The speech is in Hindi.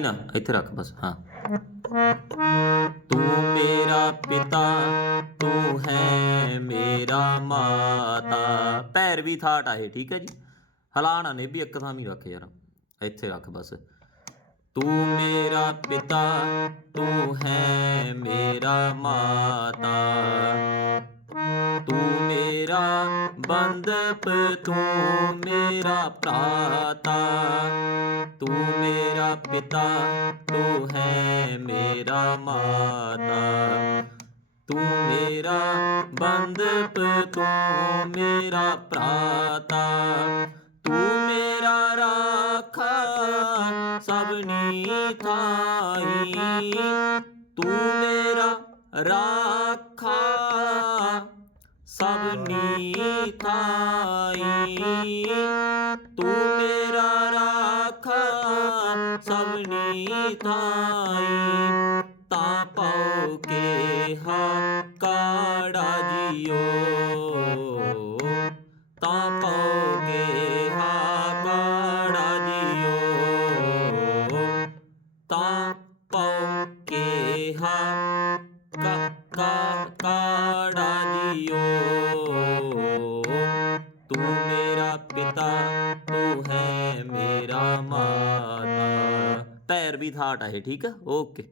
ਨਾ, ਇੱਥੇ ਰੱਖ ਬਸ, ਹਾਂ। ਤੂੰ ਮੇਰਾ ਪਿਤਾ, ਤੂੰ ਹੈ ਮੇਰਾ ਮਾਤਾ। ਪੈਰ ਵੀ ਥਾਟ ਆਏ ਠੀਕ ਹੈ ਜੀ? ਹਲਾਣਾ ਨੇ ਵੀ ਇੱਕ ਥਾਂ ਹੀ ਰੱਖ ਯਾਰ, ਇੱਥੇ ਰੱਖ ਬਸ। ਤੂੰ ਮੇਰਾ ਪਿਤਾ, ਤੂੰ ਹੈ ਮੇਰਾ ਮਾਤਾ। ਤੂੰ ਮੇਰਾ ਬੰਦਪ ਤੂੰ ਮੇਰਾ ਭਰਾਤਾ। तू मेरा पिता, तू है मेरा माता। तू मेरा बंद तू मेरा प्राता। तू मेरा राखा सबनी थाई तू मेरा राखा सबनी थाई तू मेरा ताई तापाओ के हाड़ा काड़ा जियो तापाओ के हाड़ा काड़ा जियो तापाओ के हा काड़ा जियो तू मेरा पिता तू है मेरा माता पैर भी था है ठीक है? ओके।